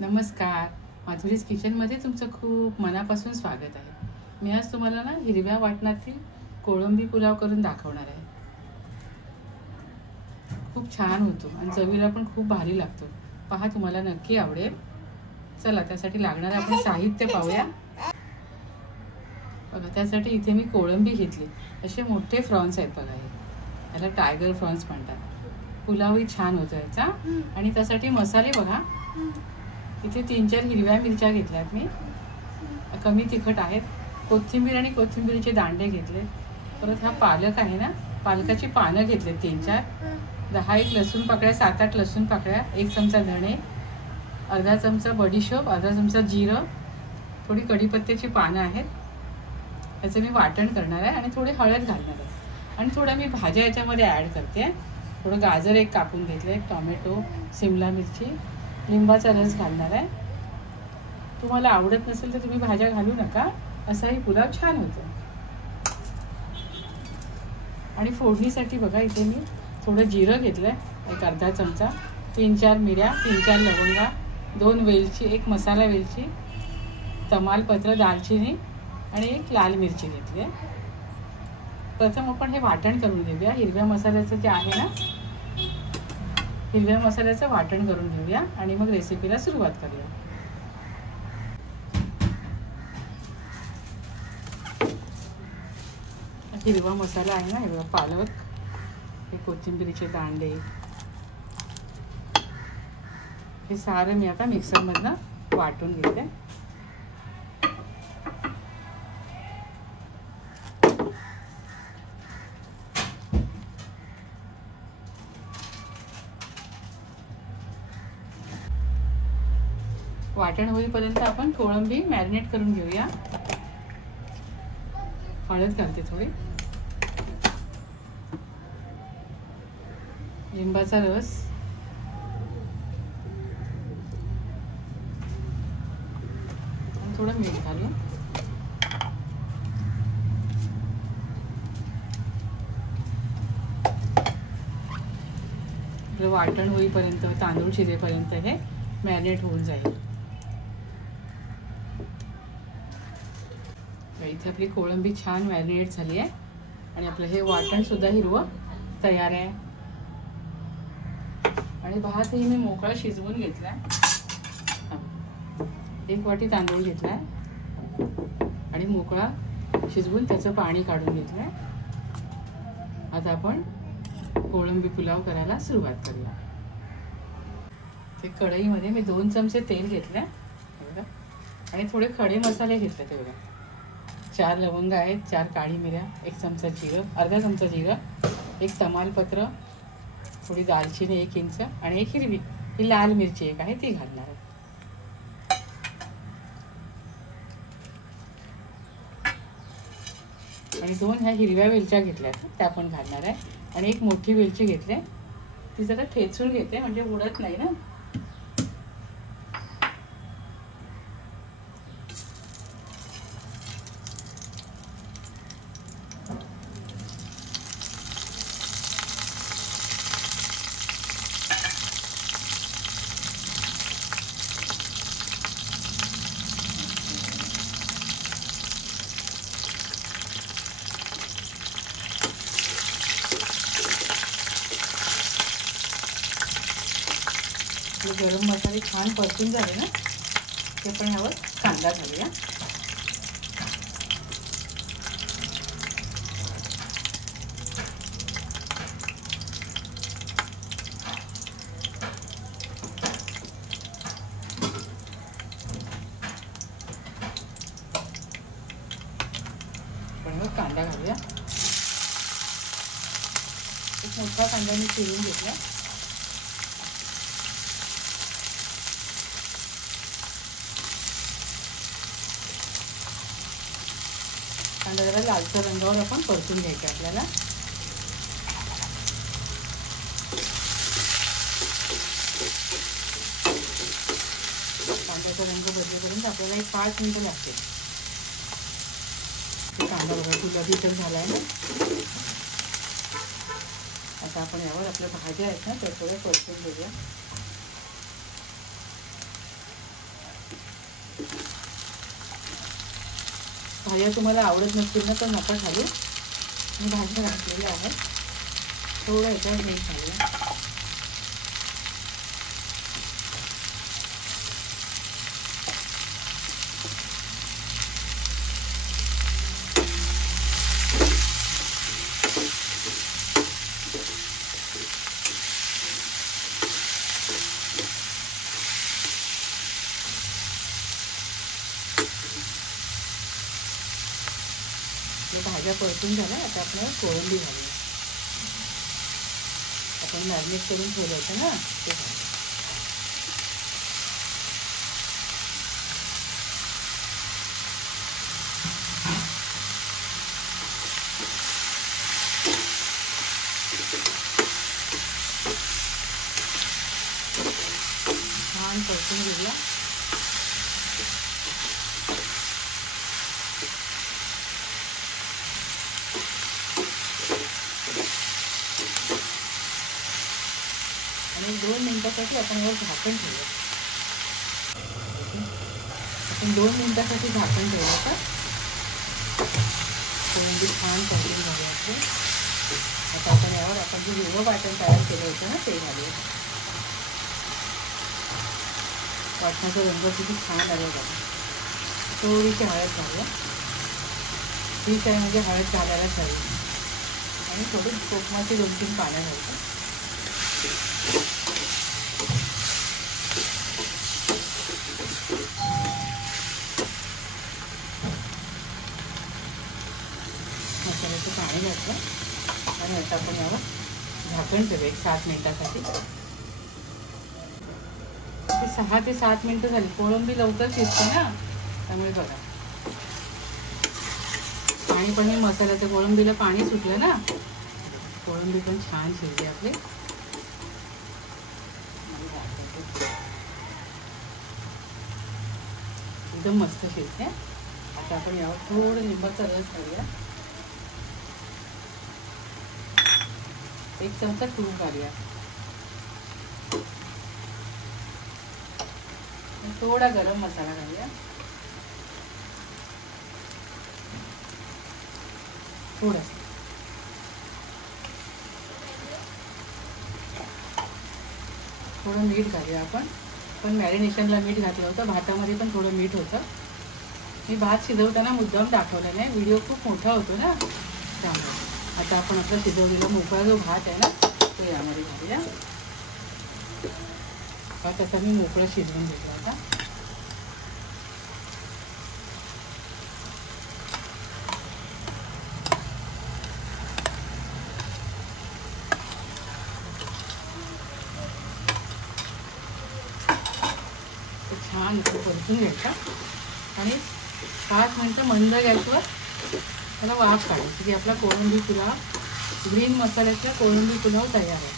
नमस्कार, माधुरीज किचनमध्ये तुमचं खूप मनापासून स्वागत आहे. मी आज तुम्हाला ना हिरव्या वाटणातील कोळंबी पुलाव करून दाखवणार आहे. खूप छान होतो आणि चवीला पण खूप भारी लागतो. पहा, तुम्हाला नक्की आवडेल. चला, त्यासाठी लागणारे आपण साहित्य पाहूया. बघा, त्यासाठी इथे मी कोळंबी घेतली. असे मोठे फ्रॉन्स आहेत बघा. याला टायगर फ्रॉन्स म्हणतात. पुलावही छान होतो याचा. आणि त्यासाठी मसाले बघा, इथे 3-4 हिरव्या मिरच्या घेतल्यात मी, कमी तिखट आहेत. कोथिंबीर आणि कोथिंबीरीचे दांडे घेतले. परत हा पालक आहे ना, पालकाची पानं घेतले 3-4. 10-1 लसूण पाकळ्या, 7-8 लसूण पाकळ्या, 1 चमचा धणे, अर्धा चमचा बडीशोप, अर्धा चमचा जिरं, थोडी कढीपत्त्याची पानं आहेत. याचं मी वाटण करणार आहे आणि थोडी हळद घालणार आहे. आणि थोड्या मी भाज्या याच्यामध्ये ॲड करते. थोडं गाजर एक कापून घेतले, टोमॅटो, शिमला मिरची, लिंबाचा रस घालणार आहे. तुम्हाला आवडत नसेल तर तुम्ही भाज्या घालू नका, असाही पुलाव छान होतो. आणि फोडणीसाठी बघा, इथे मी थोडं जिरं घेतलंय, एक अर्धा चमचा, 3-4 मिऱ्या, 3-4 लवंगा, 2 वेलची, 1 मसाला वेलची, तमालपत्र, दालचिनी आणि 1 लाल मिरची घेतली आहे. प्रथम आपण हे वाटण करून घेऊया. हिरव्या मसाल्याचं जे आहे ना, हिरव्या मसाल्याचं वाटण करून घेऊया आणि मग रेसिपीला सुरुवात करूया. हिरवा मसाला आहे ना, हिरवा पालक, हे कोथिंबीरीचे दांडे, हे सारं मी आता मिक्सरमधनं वाटून घेते. वाटण होईपर्यंत आपण कोळंबी मॅरिनेट करून घेऊया. हळद घालते थोडी, लिंबाचा रस, आणि थोडं मीठ घालू. आपलं वाटण होईपर्यंत, तांदूळ शिजेपर्यंत हे मॅरिनेट होऊन जाईल. इथे आपली कोळंबी छान मॅरिनेट झाली आहे आणि आपलं हे वाटण सुद्धा हिरवं तयार आहे. आणि भातही मी मोकळा शिजवून घेतलाय. 1 वाटी तांदूळ घेतलाय आणि मोकळा शिजवून त्याचं पाणी काढून घेतलंय. आता आपण कोळंबी पुलाव करायला सुरुवात करूया. ते कढईमध्ये मी 2 चमचे तेल घेतले आणि थोडे खडे मसाले घेतले. तेवढे 4 लवंगा आहेत, 4 काळी मिऱ्या, 1 चमचा जिरं, अर्धा चमचा जिरं, 1 तमालपत्र, थोडी दालचिनी 1 इंच आणि 1 हिरवी, ही लाल मिरची 1 आहे, ती घालणार आहे. आणि 2 ह्या हिरव्या वेलच्या घेतल्या त्या पण घालणार आहे. आणि 1 मोठी वेलची घेतली, ती जरा ठेचून घेते म्हणजे उडत नाही ना. गरम मसाले छान परतून झाले ना, ते पण यावर कांदा घालूया. कांदा घालूया. 1 मोठा कांदा मी चिरून घेतला. कांदा जरा लालसर रंगावर आपण परतून घ्यायचा आपल्याला. कांद्याचा रंग बदलेपर्यंत आपल्याला 5 मिनिटं लागतील. कांदा बघा गुलाबी तर झालाय ना. आता आपण यावर आपल्या भाज्या आहेत ना त्या थोड्या परतून घेऊया. भाज्या तुम्हाला आवडत नसतील ना तर नका घालू. मी भाज्या घातलेल्या आहेत. थोडं याच्यावर मीठ घालूया. भाज्या परतून झाल्या. आता आपण कोळंबी घालूया. आपण मॅरिनेट करून ठेवलं होतं ना ते घालू. छान परतून घेऊया. आणि 2 मिनिटासाठी आपण यावर झाकण ठेवूया. आपण 2 मिनिटासाठी झाकण ठेवलं तर कोळंबी छान परतून झाली आपली. आता आपण यावर आपण जे वेगळं वाटण तयार केलं होतं ना ते घालूया. वाटणाचा रंग किती छान आला बघा. थोडीशी हळद घालूया. ठीक आहे, म्हणजे हळद घालायलाच हवी. आणि थोडी कोकमाची 2-3 पानं घालतो. मसाल्याचं पाणी घातलं आणि आता आपण यावर झाकण ठेवूया 7 मिनिटासाठी. 6 ते 7 मिनिटं झाली. कोळंबी लवकर शिजते ना, त्यामुळे बघा पाणी पण मी मसाल्याचं कोळंबीला पाणी सुटलं ना. कोळंबी पण छान शिजली आपली. एकदम मस्त शिजते. आता आपण यावर थोडं लिंबाचा रस घालूया. 1 चमचा तूप घालूया. थोडा गरम मसाला घालूया. थोडासा थोडं मीठ घालूया आपण. पण मॅरिनेशनला मीठ घातलं होतं. भातामध्ये पण थोडं मीठ होतं. मी भात शिजवताना मुद्दाम दाखवलं नाही. व्हिडिओ खूप मोठा होतो ना त्यामुळे. आता आपण आपला शिजवलेला मोकळा जो भात आहे ना तो यामध्ये घालूया. भात आता मी मोकळं शिजवून घेतला आता. छान परतून घ्यायचा आणि 5 मिनिटं मंद गॅसवर त्याला वाफ काढायची. की आपला कोळंबी पुलाव ग्रीन मसाल्याचा कोळंबी पुलाव तयार आहे.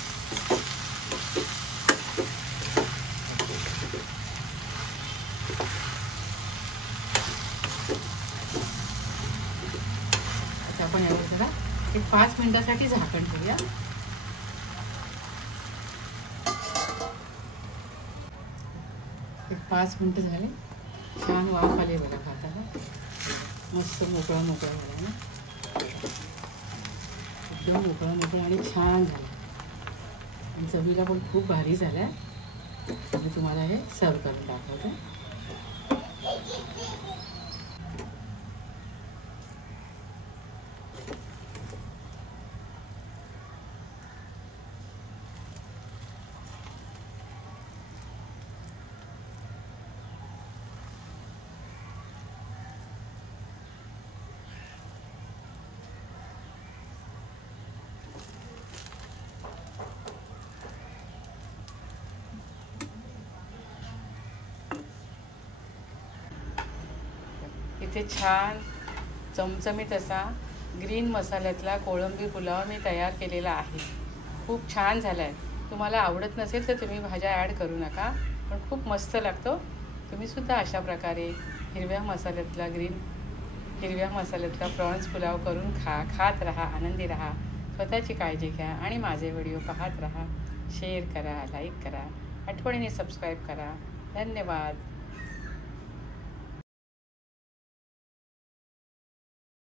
आता आपण यावर जरा 5 मिनिटासाठी झाकण ठेवूया. एक 5 मिनिटं झाले. छान वाफ आली बघा भाताला. मस्त मोकळा झाला ना. एकदम मोकळा आणि छान झाला. चवीला पण खूप भारी झाला. मी तुम्हाला हे सर्व करून दाखवते. इथे छान चमचमीत असा ग्रीन मसाल्यातला कोळंबी पुलाव मी तयार केलेला आहे. खूप छान झाला आहे. तुम्हाला आवडत नसेल तर तुम्ही भाज्या ॲड करू नका, पण खूप मस्त लागतो. तुम्हीसुद्धा अशा प्रकारे हिरव्या मसाल्यातला प्रॉन्स पुलाव करून खात राहा, आनंदी राहा. स्वतःची काळजी घ्या आणि माझे व्हिडिओ पाहत राहा. शेअर करा, लाईक करा, आठवणीने सबस्क्राईब करा. धन्यवाद.